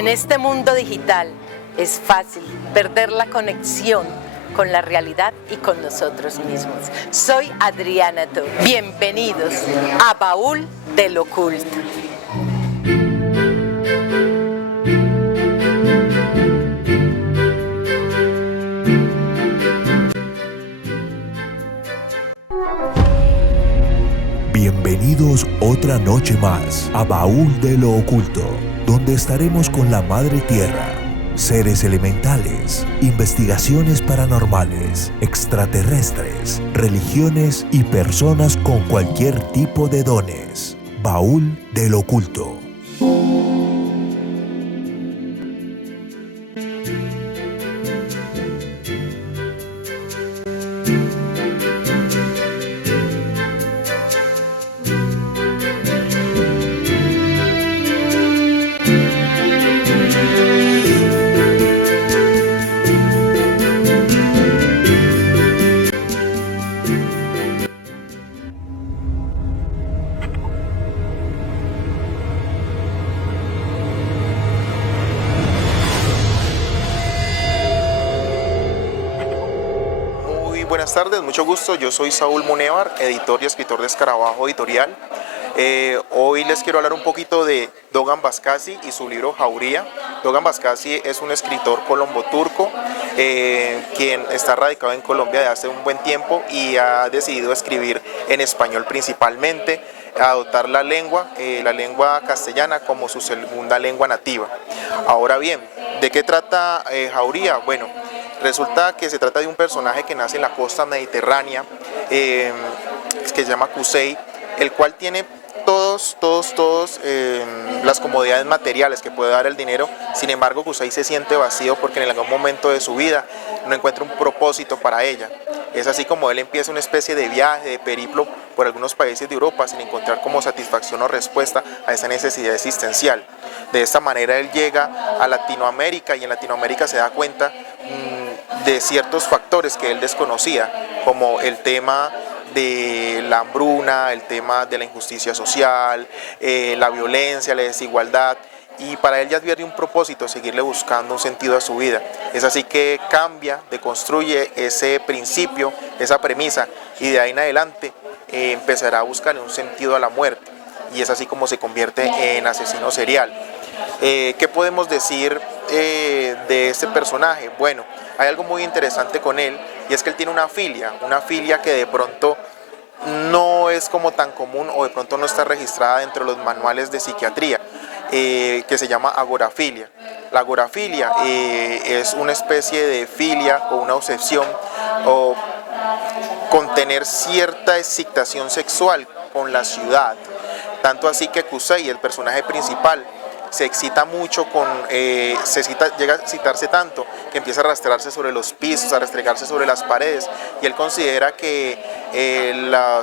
En este mundo digital es fácil perder la conexión con la realidad y con nosotros mismos. Soy Adriana Toro. Bienvenidos a Baúl del Oculto. Bienvenidos otra noche más a Baúl de lo Oculto, donde estaremos con la Madre Tierra, seres elementales, investigaciones paranormales, extraterrestres, religiones y personas con cualquier tipo de dones. Baúl del Oculto. Buenas tardes, mucho gusto. Yo soy Saúl Munevar, editor y escritor de Escarabajo Editorial. Hoy les quiero hablar un poquito de Doğan Básquezi y su libro Jauría. Doğan Básquezi es un escritor colombo-turco quien está radicado en Colombia desde hace un buen tiempo y ha decidido escribir en español principalmente, adoptar la lengua castellana como su segunda lengua nativa. Ahora bien, ¿de qué trata Jauría? Bueno, resulta que se trata de un personaje que nace en la costa mediterránea, que se llama Qusay, el cual tiene todos las comodidades materiales que puede dar el dinero. Sin embargo, Qusay se siente vacío porque en algún momento de su vida no encuentra un propósito para ella. Es así como él empieza una especie de viaje, de periplo por algunos países de Europa sin encontrar como satisfacción o respuesta a esa necesidad existencial. De esta manera él llega a Latinoamérica y en Latinoamérica se da cuenta de ciertos factores que él desconocía, como el tema de la hambruna, el tema de la injusticia social, la violencia, la desigualdad, y para él ya advierte un propósito, seguirle buscando un sentido a su vida. Es así que cambia, deconstruye ese principio, esa premisa, y de ahí en adelante empezará a buscar un sentido a la muerte, y es así como se convierte en asesino serial. ¿Qué podemos decir de este personaje? Bueno, hay algo muy interesante con él, y es que él tiene una filia que de pronto no es como tan común o de pronto no está registrada dentro de los manuales de psiquiatría, que se llama agorafilia. La agorafilia es una especie de filia o una obsesión o con tener cierta excitación sexual con la ciudad. Tanto así que Qusay, el personaje principal, se excita mucho llega a excitarse tanto que empieza a arrastrarse sobre los pisos, a restregarse sobre las paredes, y él considera que la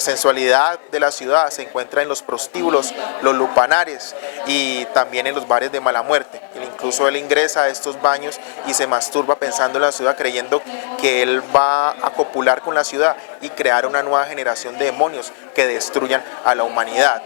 sensualidad de la ciudad se encuentra en los prostíbulos, los lupanares y también en los bares de mala muerte. Incluso él ingresa a estos baños y se masturba pensando en la ciudad, creyendo que él va a copular con la ciudad y crear una nueva generación de demonios que destruyan a la humanidad.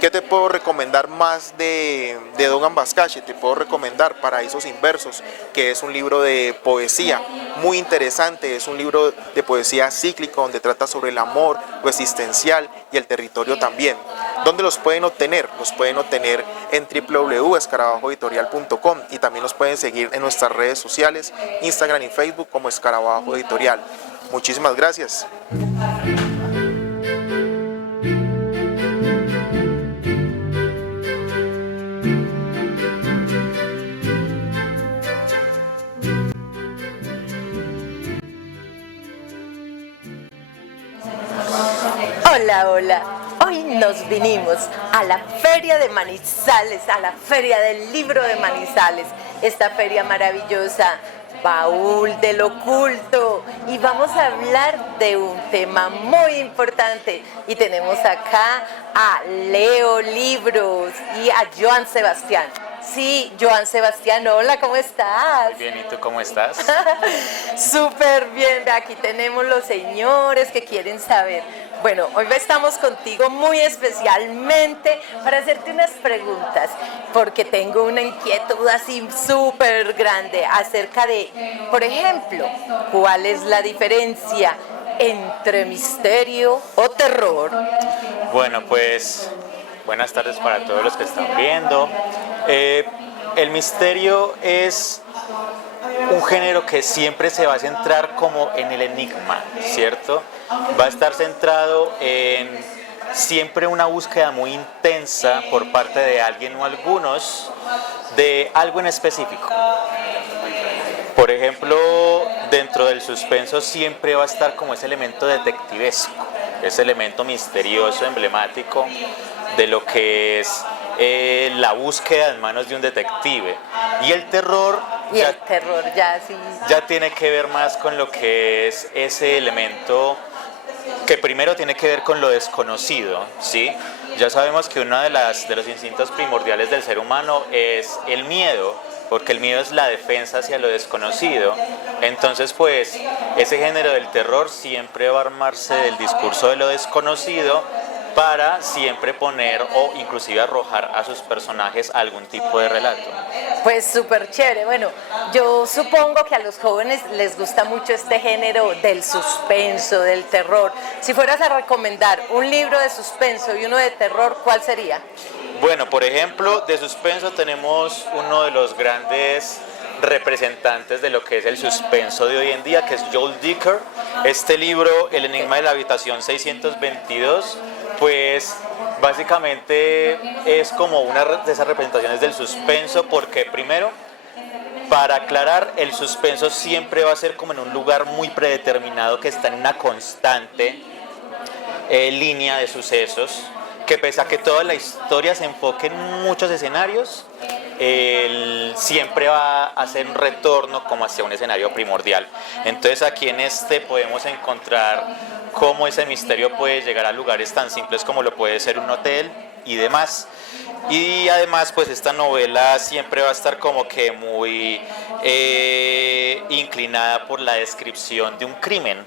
¿Qué te puedo recomendar más de Doğan Básquezi? Te puedo recomendar Paraísos Inversos, que es un libro de poesía muy interesante, es un libro de poesía cíclico donde trata sobre el amor, lo existencial y el territorio también. ¿Dónde los pueden obtener? Los pueden obtener en www.escarabajoeditorial.com y también los pueden seguir en nuestras redes sociales, Instagram y Facebook como Escarabajo Editorial. Muchísimas gracias. Hola, hola. Hoy nos vinimos a la Feria de Manizales, a la Feria del Libro de Manizales, esta feria maravillosa, Baúl del Oculto, y vamos a hablar de un tema muy importante, y tenemos acá a Leo Libros y a Joan Sebastián. Sí, Joan Sebastián, hola, ¿cómo estás? Muy bien, ¿y tú cómo estás? Súper bien, aquí tenemos los señores que quieren saber Bueno, hoy estamos contigo muy especialmente para hacerte unas preguntas, porque tengo una inquietud así súper grande acerca de, por ejemplo, ¿cuál es la diferencia entre misterio o terror? Bueno, pues buenas tardes para todos los que están viendo. El misterio es un género que siempre se va a centrar como en el enigma, ¿cierto? Va a estar centrado en siempre una búsqueda muy intensa por parte de alguien o algunos de algo en específico. Por ejemplo, dentro del suspenso siempre va a estar como ese elemento detectivesco, ese elemento misterioso, emblemático de lo que es la búsqueda en manos de un detective. Y el terror ya tiene que ver más con lo que es ese elemento que primero tiene que ver con lo desconocido, ¿sí? Ya sabemos que uno de los instintos primordiales del ser humano es el miedo, porque el miedo es la defensa hacia lo desconocido. Entonces, pues, ese género del terror siempre va a armarse del discurso de lo desconocido para siempre poner o inclusive arrojar a sus personajes algún tipo de relato. Pues súper chévere. Bueno, yo supongo que a los jóvenes les gusta mucho este género del suspenso, del terror. Si fueras a recomendar un libro de suspenso y uno de terror, ¿cuál sería? Bueno, por ejemplo, de suspenso tenemos uno de los grandes representantes de lo que es el suspenso de hoy en día, que es Joel Dicker. Este libro, El enigma de la habitación 622, pues básicamente es como una de esas representaciones del suspenso, porque primero, para aclarar, el suspenso siempre va a ser como en un lugar muy predeterminado que está en una constante línea de sucesos, que pese a que toda la historia se enfoque en muchos escenarios, siempre va a hacer un retorno como hacia un escenario primordial. Entonces aquí en este podemos encontrar cómo ese misterio puede llegar a lugares tan simples como lo puede ser un hotel y demás. Y además, pues esta novela siempre va a estar como que muy inclinada por la descripción de un crimen.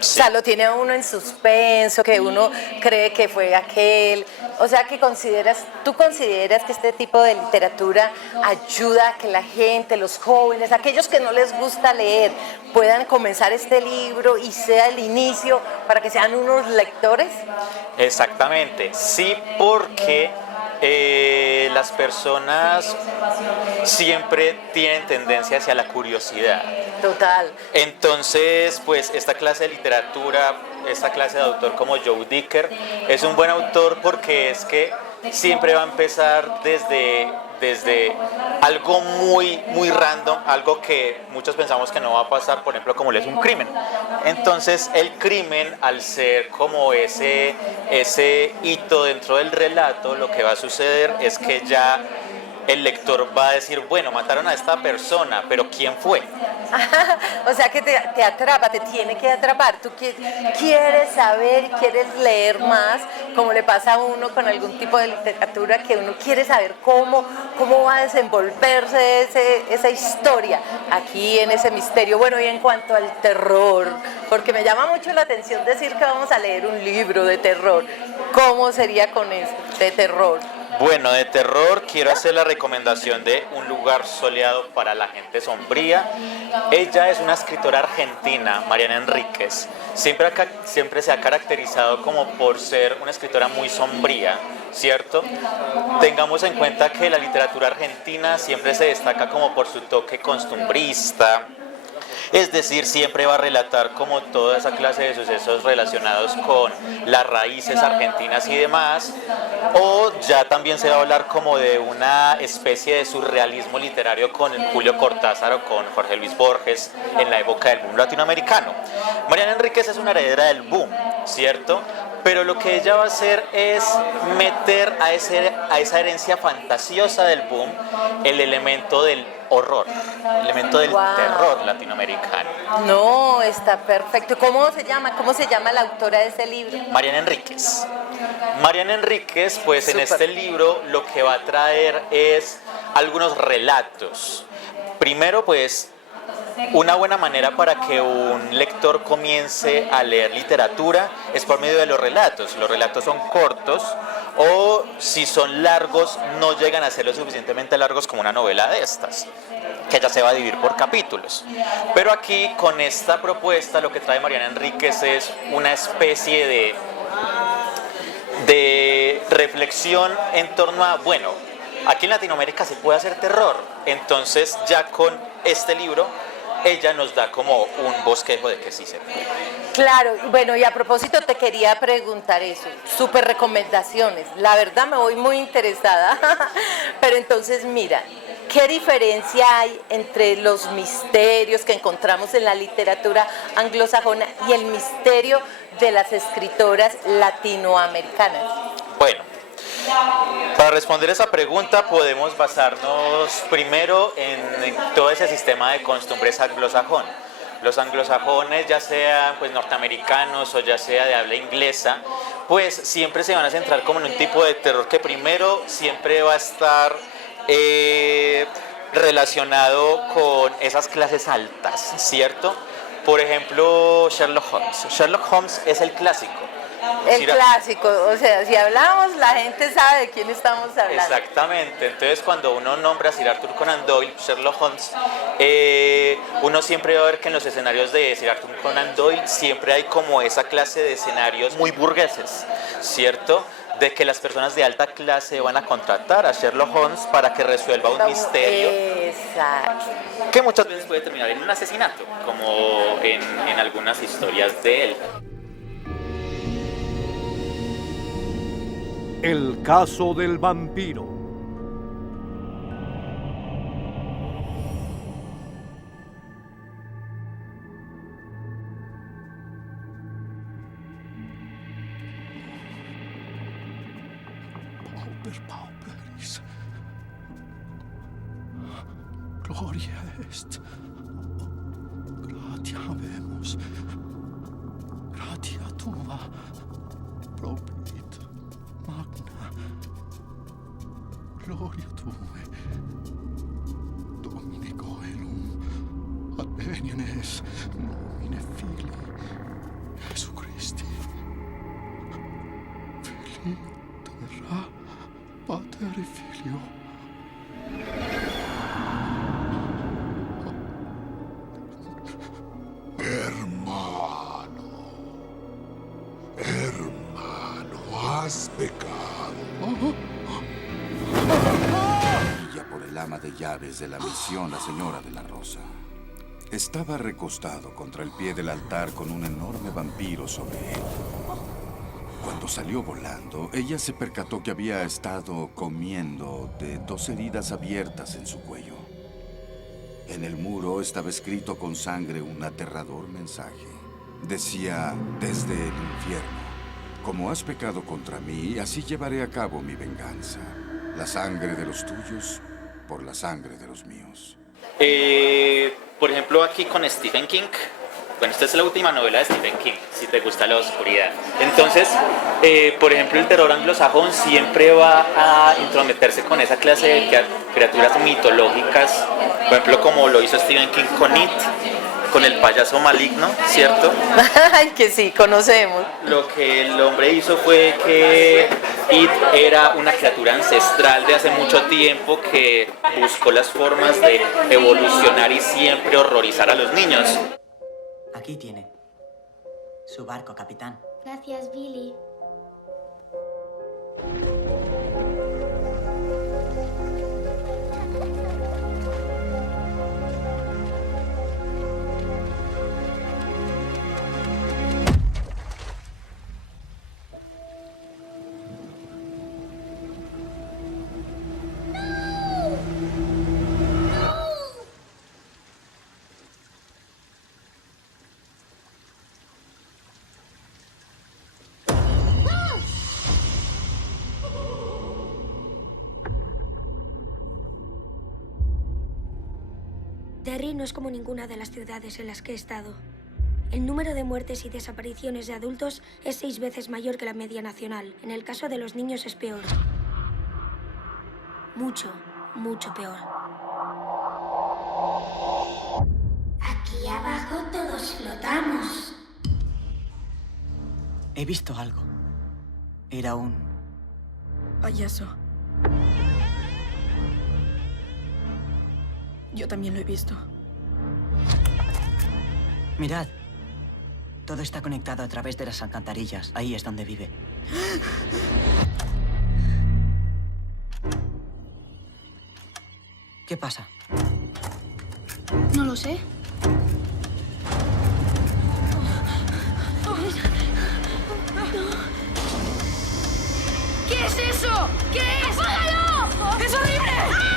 Sí. O sea, lo tiene uno en suspenso, que uno cree que fue aquel. O sea, que tú consideras que este tipo de literatura ayuda a que la gente, los jóvenes, aquellos que no les gusta leer, puedan comenzar este libro y sea el inicio para que sean unos lectores. Exactamente, sí, porque las personas siempre tienen tendencia hacia la curiosidad. Total. Entonces, pues esta clase de literatura, esta clase de autor como Joe Dicker, es un buen autor porque es que siempre va a empezar desde algo muy random, algo que muchos pensamos que no va a pasar, por ejemplo, como es un crimen. Entonces, el crimen, al ser como ese hito dentro del relato, lo que va a suceder es que ya el lector va a decir, bueno, mataron a esta persona, pero ¿quién fue? O sea que te atrapa, te tiene que atrapar. Tú quieres saber, quieres leer más, como le pasa a uno con algún tipo de literatura, que uno quiere saber cómo va a desenvolverse esa historia aquí en ese misterio. Bueno, y en cuanto al terror, porque me llama mucho la atención decir que vamos a leer un libro de terror. ¿Cómo sería con esto de terror? Bueno, de terror quiero hacer la recomendación de Un lugar soleado para la gente sombría. Ella es una escritora argentina, Mariana Enríquez. Siempre se ha caracterizado como por ser una escritora muy sombría, ¿cierto? Tengamos en cuenta que la literatura argentina siempre se destaca como por su toque costumbrista. Es decir, siempre va a relatar como toda esa clase de sucesos relacionados con las raíces argentinas y demás, o ya también se va a hablar como de una especie de surrealismo literario con Julio Cortázar o con Jorge Luis Borges en la época del boom latinoamericano. Mariana Enríquez es una heredera del boom, ¿cierto? Pero lo que ella va a hacer es meter a esa herencia fantasiosa del boom el elemento del horror, el elemento del terror latinoamericano. No, está perfecto. ¿Cómo se llama la autora de ese libro? Mariana Enríquez. Mariana Enríquez, pues en este libro lo que va a traer es algunos relatos. Primero, pues, Una buena manera para que un lector comience a leer literatura es por medio de los relatos. Los relatos son cortos o si son largos no llegan a ser lo suficientemente largos como una novela de estas, que ya se va a dividir por capítulos. Pero aquí con esta propuesta lo que trae Mariana Enríquez es una especie de reflexión en torno a, bueno, aquí en Latinoamérica se puede hacer terror, entonces ya con este libro ella nos da como un bosquejo de que sí se puede. Claro, bueno, y a propósito te quería preguntar eso, súper recomendaciones, la verdad me voy muy interesada, pero entonces mira, ¿qué diferencia hay entre los misterios que encontramos en la literatura anglosajona y el misterio de las escritoras latinoamericanas? Bueno, para responder esa pregunta podemos basarnos primero en todo ese sistema de costumbres anglosajón. Los anglosajones, ya sean pues norteamericanos o ya sea de habla inglesa, pues siempre se van a centrar como en un tipo de terror que primero siempre va a estar relacionado con esas clases altas, ¿cierto? Por ejemplo, Sherlock Holmes. Sherlock Holmes es el clásico. El clásico, o sea, si hablamos, la gente sabe de quién estamos hablando. Exactamente, entonces cuando uno nombra a Sir Arthur Conan Doyle, Sherlock Holmes, uno siempre va a ver que en los escenarios de Sir Arthur Conan Doyle siempre hay como esa clase de escenarios muy burgueses, ¿cierto? De que las personas de alta clase van a contratar a Sherlock Holmes para que resuelva un misterio. Exacto. Que muchas veces puede terminar en un asesinato, como en algunas historias de él. El caso del vampiro. Pauperis. Gloria est. Gratia habemus. Gratia tua. Propit magna. Gloria tuae. Domine coelum. Adveniens nomine Filii Iesu Christi. Filii terra. Pater y Filio. Hermano, has pecado. Guía por el ama de llaves de la misión, la señora de la Rosa. Estaba recostado contra el pie del altar con un enorme vampiro sobre él. Cuando salió volando, ella se percató que había estado comiendo de 2 heridas abiertas en su cuello. En el muro estaba escrito con sangre un aterrador mensaje. Decía, desde el infierno, como has pecado contra mí, así llevaré a cabo mi venganza. La sangre de los tuyos por la sangre de los míos. Por ejemplo, aquí con Stephen King. Bueno, esta es la última novela de Stephen King, si te gusta la oscuridad. Entonces, por ejemplo, el terror anglosajón siempre va a intrometerse con esa clase de criaturas mitológicas, por ejemplo, como lo hizo Stephen King con It, con el payaso maligno, ¿cierto? Ay, que sí, conocemos. Lo que el hombre hizo fue que It era una criatura ancestral de hace mucho tiempo que buscó las formas de evolucionar y siempre horrorizar a los niños. Aquí tiene. Su barco, capitán. Gracias, Billy. Derry no es como ninguna de las ciudades en las que he estado. El número de muertes y desapariciones de adultos es 6 veces mayor que la media nacional. En el caso de los niños es peor. Mucho, mucho peor. He visto algo. Era un... payaso. Yo también lo he visto. Mirad. Todo está conectado a través de las alcantarillas. Ahí es donde vive. ¿Qué pasa? No lo sé. ¿Qué es eso? ¿Qué es? ¡Apágalo! ¡Es horrible!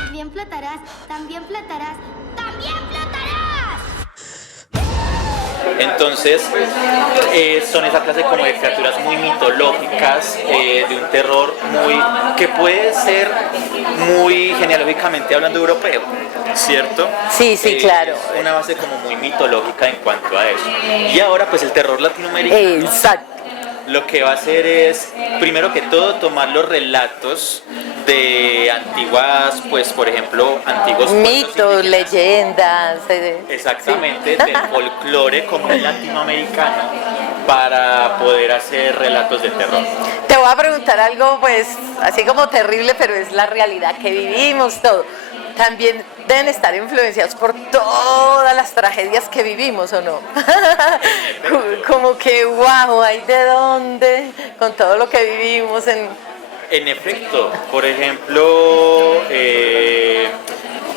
También flotarás, también flotarás, también flotarás. Entonces, son esa clase como de criaturas muy mitológicas, de un terror que puede ser muy genealógicamente hablando europeo, ¿cierto? Sí, sí, claro. Es una base como muy mitológica en cuanto a eso. Y ahora pues el terror latinoamericano. Exacto. Lo que va a hacer es, primero que todo, tomar los relatos de antiguas, pues por ejemplo, antiguos mitos, leyendas. Exactamente, sí. Del folclore como el latinoamericano para poder hacer relatos de terror. Te voy a preguntar algo, pues, así como terrible, pero es la realidad que vivimos todo. También deben estar influenciados por todas las tragedias que vivimos, ¿o no? Como que, wow, ¿hay de dónde? Con todo lo que vivimos En efecto, por ejemplo,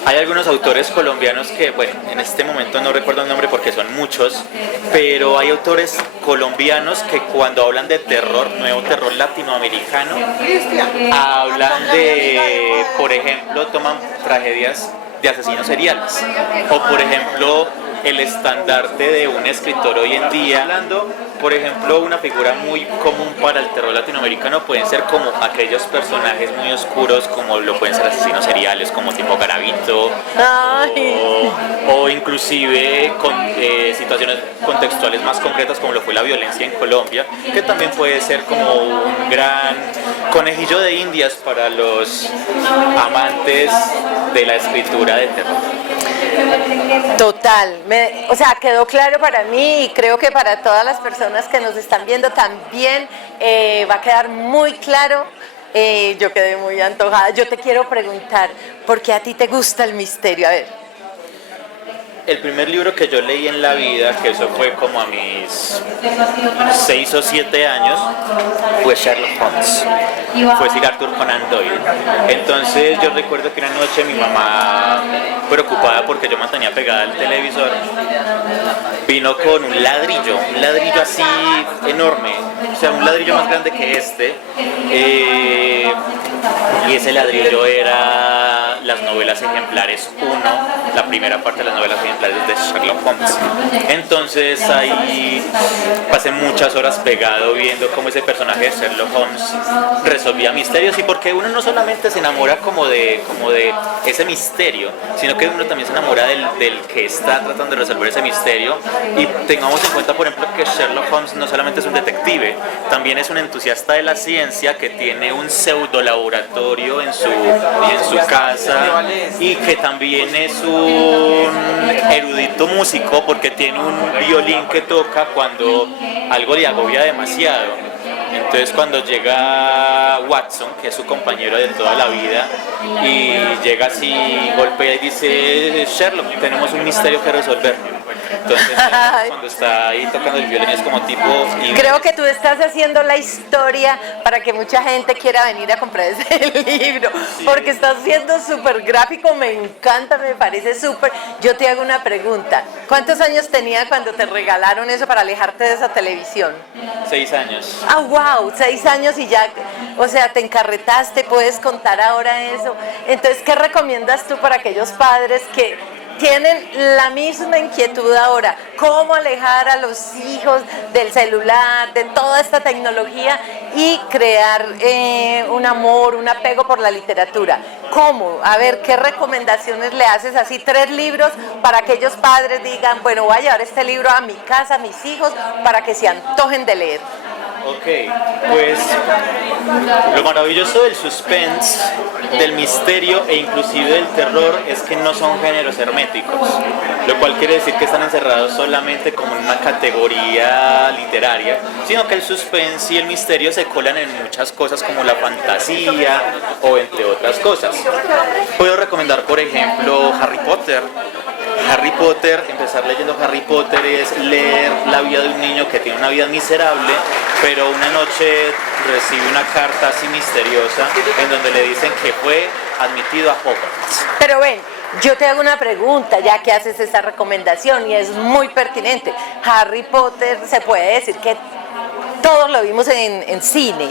hay algunos autores colombianos que, bueno, en este momento no recuerdo el nombre porque son muchos, pero hay autores colombianos que cuando hablan de terror, nuevo terror latinoamericano, hablan de, por ejemplo, toman tragedias de asesinos seriales, o por ejemplo, el estandarte de un escritor hoy en día, hablando, por ejemplo, una figura muy común para el terror latinoamericano pueden ser como aquellos personajes muy oscuros como lo pueden ser asesinos seriales como tipo Garavito, o inclusive con situaciones contextuales más concretas como lo fue la violencia en Colombia, que también puede ser como un gran conejillo de indias para los amantes de la escritura de terror. Total, o sea, quedó claro para mí y creo que para todas las personas que nos están viendo también va a quedar muy claro. Yo quedé muy antojada. Yo te quiero preguntar, ¿por qué a ti te gusta el misterio? A ver. El primer libro que yo leí en la vida, que eso fue como a mis 6 o 7 años, fue Sherlock Holmes. Fue Sir Arthur Conan Doyle. Entonces yo recuerdo que una noche mi mamá, preocupada porque yo mantenía pegada al televisor, vino con un ladrillo así enorme, o sea, un ladrillo más grande que este, y ese ladrillo era las novelas ejemplares 1, la primera parte de las novelas ejemplares de Sherlock Holmes. Entonces ahí pasé muchas horas pegado viendo cómo ese personaje de Sherlock Holmes resolvía misterios, y porque uno no solamente se enamora como de ese misterio, sino que uno también se enamora del que está tratando de resolver ese misterio. Y tengamos en cuenta, por ejemplo, que Sherlock Holmes no solamente es un detective, también es un entusiasta de la ciencia que tiene un pseudo laboratorio en su casa, y que también es un erudito músico porque tiene un violín que toca cuando algo le agobia demasiado. Entonces cuando llega Watson, que es su compañero de toda la vida, y llega así, golpea y dice: Sherlock, tenemos un misterio que resolver. Entonces cuando está ahí tocando el violín es como tipo... Creo que tú estás haciendo la historia para que mucha gente quiera venir a comprar ese libro, sí. Porque estás siendo súper gráfico, me encanta, me parece súper. Yo te hago una pregunta, ¿cuántos años tenía cuando te regalaron eso para alejarte de esa televisión? 6 años. Ah, wow, 6 años y ya, o sea, te encarretaste, puedes contar ahora eso. Entonces, ¿qué recomiendas tú para aquellos padres que tienen la misma inquietud ahora? ¿Cómo alejar a los hijos del celular, de toda esta tecnología y crear un amor, un apego por la literatura? ¿Cómo? A ver, ¿qué recomendaciones le haces? Así 3 libros para que aquellos padres digan: bueno, voy a llevar este libro a mi casa, a mis hijos, para que se antojen de leer. Ok, pues lo maravilloso del suspense, del misterio e inclusive del terror es que no son géneros herméticos, lo cual quiere decir que están encerrados solamente como en una categoría literaria, sino que el suspense y el misterio se colan en muchas cosas como la fantasía o entre otras cosas. Puedo recomendar, por ejemplo, Harry Potter. Harry Potter, empezar leyendo Harry Potter es leer la vida de un niño que tiene una vida miserable, pero una noche recibe una carta así misteriosa en donde le dicen que fue admitido a Hogwarts. Pero ven, yo te hago una pregunta ya que haces esta recomendación y es muy pertinente. Harry Potter se puede decir que todos lo vimos en cine.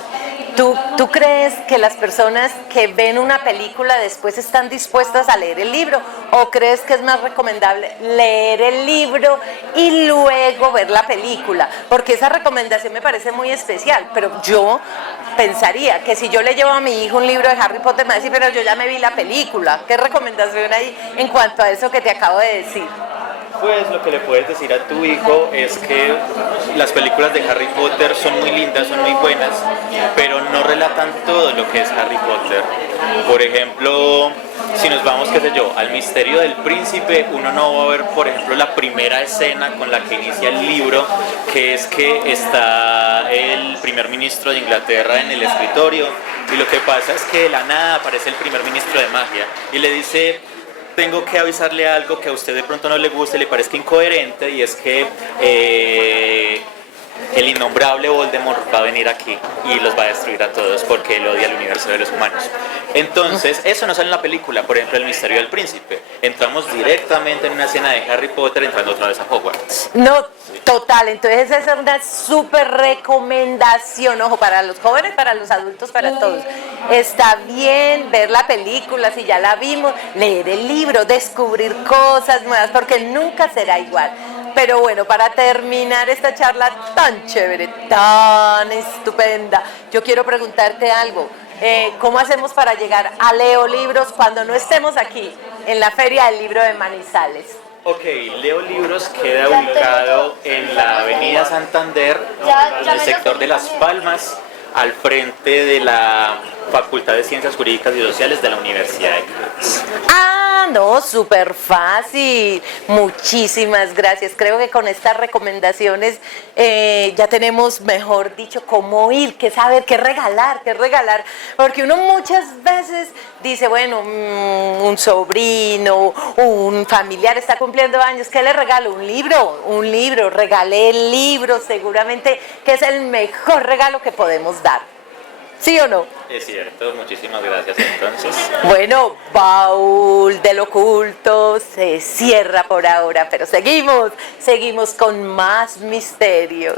¿Tú crees que las personas que ven una película después están dispuestas a leer el libro? ¿O crees que es más recomendable leer el libro y luego ver la película? Porque esa recomendación me parece muy especial, pero yo pensaría que si yo le llevo a mi hijo un libro de Harry Potter, me va a decir, pero yo ya me vi la película. ¿Qué recomendación hay en cuanto a eso que te acabo de decir? Pues lo que le puedes decir a tu hijo es que las películas de Harry Potter son muy lindas, son muy buenas, pero no relatan todo lo que es Harry Potter. Por ejemplo, si nos vamos, qué sé yo, al misterio del príncipe, uno no va a ver, por ejemplo, la primera escena con la que inicia el libro, que es que está el primer ministro de Inglaterra en el escritorio, y lo que pasa es que de la nada aparece el primer ministro de magia y le dice: tengo que avisarle algo que a usted de pronto no le guste, le parezca incoherente, y es que el innombrable Voldemort va a venir aquí y los va a destruir a todos porque él odia el universo de los humanos. Entonces, eso no sale en la película, por ejemplo, El misterio del príncipe. Entramos directamente en una escena de Harry Potter entrando otra vez a Hogwarts. No, total, entonces esa es una súper recomendación, ojo, para los jóvenes, para los adultos, para todos. Está bien ver la película, si ya la vimos, leer el libro, descubrir cosas nuevas, porque nunca será igual. Pero bueno, para terminar esta charla tan chévere, tan estupenda, yo quiero preguntarte algo. ¿Cómo hacemos para llegar a Leo Libros cuando no estemos aquí, en la Feria del Libro de Manizales? Ok, Leo Libros queda ubicado en la avenida Santander, en el sector de Las Palmas, al frente de la Facultad de Ciencias Jurídicas y Sociales de la Universidad de Cádiz. Ah, no, súper fácil. Muchísimas gracias. Creo que con estas recomendaciones ya tenemos, mejor dicho, cómo ir, qué saber, qué regalar. Porque uno muchas veces dice, bueno, un sobrino, un familiar está cumpliendo años, ¿qué le regalo? Un libro, regalé el libro, seguramente que es el mejor regalo que podemos dar. ¿Sí o no? Es cierto, muchísimas gracias entonces. Bueno, Baúl del Oculto se cierra por ahora, pero seguimos con más misterios.